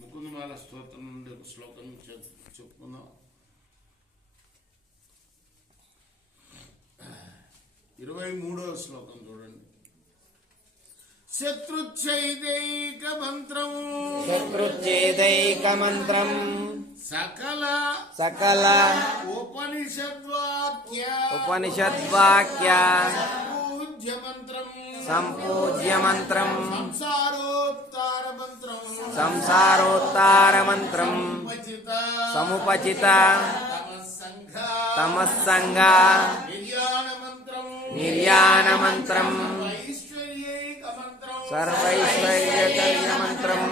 ముకుందమాల స్తోత్రం నుండి ఒక శ్లోకం చెప్పుకుందాం. 23వ శ్లోకం చూడండి. శత్రుచ్ఛేదైక మంత్రం సకల ఉపనిషద్వాక్య సంపూజ్య మంత్రం సంసారోత్తార మంత్రం సముపచిత తమస్సంగ నిర్యాణ మంత్రం సర్వైశ్వర్యకర్య మంత్రం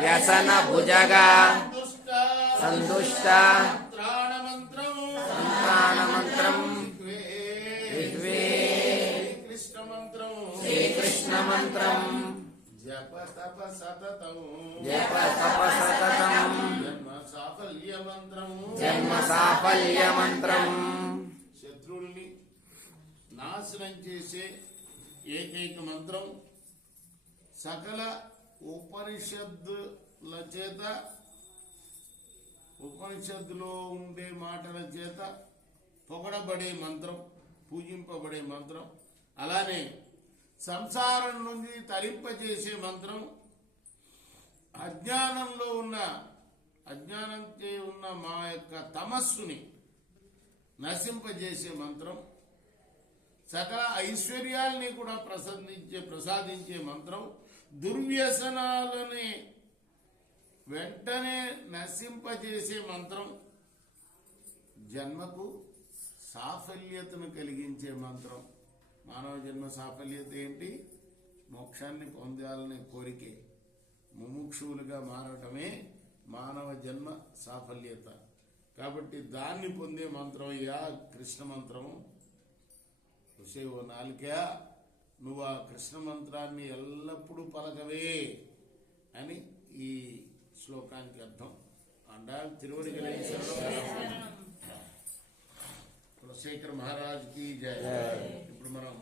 వ్యసన భుజగ సంతుష్ట సంతాన మంత్రం శ్రీకృష్ణ మంత్రం జప తప సతతం జన్మ సాఫల్య మంత్రం. శత్రువుల్ని నాశనం చేసే ఏకైక మంత్రం సకల ఉపనిషత్తుల చేత, ఉపనిషత్తులో ఉండే మాటల చేత పొగడబడే మంత్రం, పూజింపబడే మంత్రం. అలానే సంసారం నుండి తరింపజేసే మంత్రం, అజ్ఞానంతో ఉన్న మా యొక్క తమస్సుని నశింపజేసే మంత్రం, సకల ఐశ్వర్యాల్ని కూడా ప్రసాదించే మంత్రం, దుర్వ్యసనాలని వెంటనే నశింపజేసే మంత్రం, జన్మకు సాఫల్యతను కలిగించే మంత్రం. మానవ జన్మ సాఫల్యత ఏంటి? మోక్షాన్ని పొందాలనే కోరికే. ముముక్షువులుగా మారటమే మానవ జన్మ సాఫల్యత. కాబట్టి దాన్ని పొందే మంత్రం కృష్ణ మంత్రము. ఓ నాలుకా, నువ్వు ఆ కృష్ణ మంత్రాన్ని ఎల్లప్పుడూ పలకవే అని ఈ శ్లోకానికి అర్థం. అండాల్ తిరువడిగలే కులశేఖర్ మహారాజ్కి జయ. ఇప్పుడు మనం